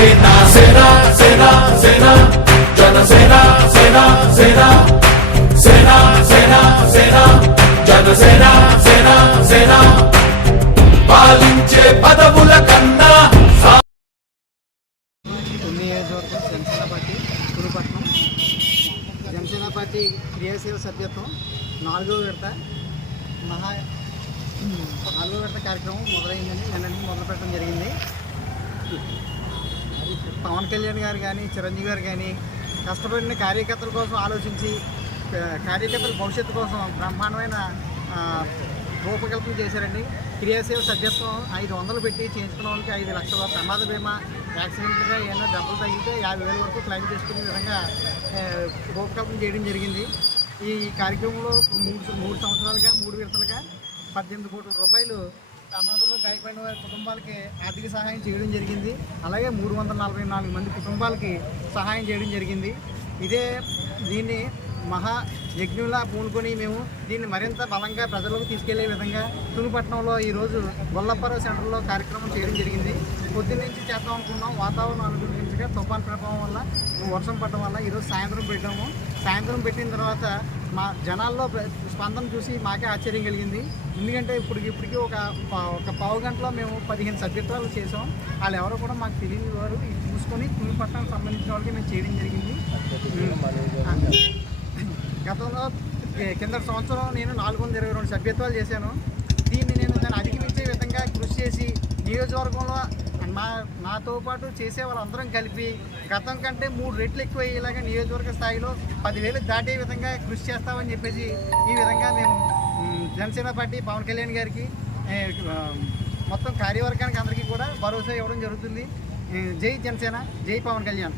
మన జనసేన సేన సేన సేన జనసేన సేన సేన సేన సేనా సేన జనసేన సేనా సేనా పాలించే పదవుల కన్నా సా- తొమ్మిది నియోజకవర్గం జనసేన పార్టీ కురుపట్నం జనసేన పార్టీ క్రియాశీల సభ్యత్వం నాలుగో విడత మహా నాలుగో విడత కార్యక్రమం మొదలైందని నిన్న నుంచి మొదలు పెట్టడం జరిగింది. పవన్ కళ్యాణ్ గారు కానీ చిరంజీవి గారు కానీ కష్టపడిన కార్యకర్తల కోసం ఆలోచించి కార్యకర్తల భవిష్యత్తు కోసం బ్రహ్మాండమైన రూపకల్పన చేశారండి. క్రియాశీల సభ్యత్వం ఐదు వందలు పెట్టి చేయించుకున్న వాళ్ళకి ఐదు లక్షల ప్రమాద బీమా యాక్సిడెంట్గా ఏమైనా డబ్బులు తగిలితే యాభై వేల వరకు క్లెయిమ్ చేసుకునే విధంగా రూపకల్పన చేయడం జరిగింది. ఈ కార్యక్రమంలో మూడు మూడు సంవత్సరాలుగా మూడు విడతలుగా పద్దెనిమిది కోట్ల రూపాయలు ప్రమాదంలో గాయపడిన వారి కుటుంబాలకి ఆర్థిక సహాయం చేయడం జరిగింది. అలాగే మూడు వందల నలభై నాలుగు మంది కుటుంబాలకి సహాయం చేయడం జరిగింది. ఇదే దీన్ని మహా యజ్ఞంలా పూనుకొని మేము దీన్ని మరింత బలంగా ప్రజలకు తీసుకెళ్ళే విధంగా తునుపట్నంలో ఈరోజు గొల్లపర్వ సెంటర్లో కార్యక్రమం చేయడం జరిగింది. పొద్దున్న నుంచి చేద్దాం అనుకున్నాం. వాతావరణం అనుకూలించగా తుఫాన్ ప్రభావం వల్ల వర్షం పడడం వల్ల ఈరోజు సాయంత్రం పెట్టాము. సాయంత్రం పెట్టిన తర్వాత మా జనాల్లో స్పందన చూసి మాకే ఆశ్చర్యం కలిగింది. ఎందుకంటే ఇప్పుడు ఇప్పటికీ ఒక ఒక పావు గంటలో మేము పదిహేను సభ్యత్వాలు చేసాం వాళ్ళు ఎవరో కూడా మాకు తెలియని వారు చూసుకొని చూసుకొని పట్టణానికి సంబంధించిన వాళ్ళకి మేము చేయడం జరిగింది. గతంలో కింద సంవత్సరం నేను నాలుగు వందల ఇరవై రెండు సభ్యత్వాలు చేశాను. దీన్ని నేను దాన్ని అధిగమించే విధంగా కృషి చేసి నియోజకవర్గంలో అండ్ మా మాతో పాటు చేసే వాళ్ళందరం కలిపి గతం కంటే మూడు రెట్లు ఎక్కువ అయ్యేలాగా నియోజకవర్గ స్థాయిలో పదివేలు దాటే విధంగా కృషి చేస్తామని చెప్పేసి ఈ విధంగా మేము జనసేన పార్టీ పవన్ కళ్యాణ్ గారికి మొత్తం కార్యవర్గానికి అందరికీ కూడా భరోసా ఇవ్వడం జరుగుతుంది. జై జనసేన జై పవన్ కళ్యాణ్.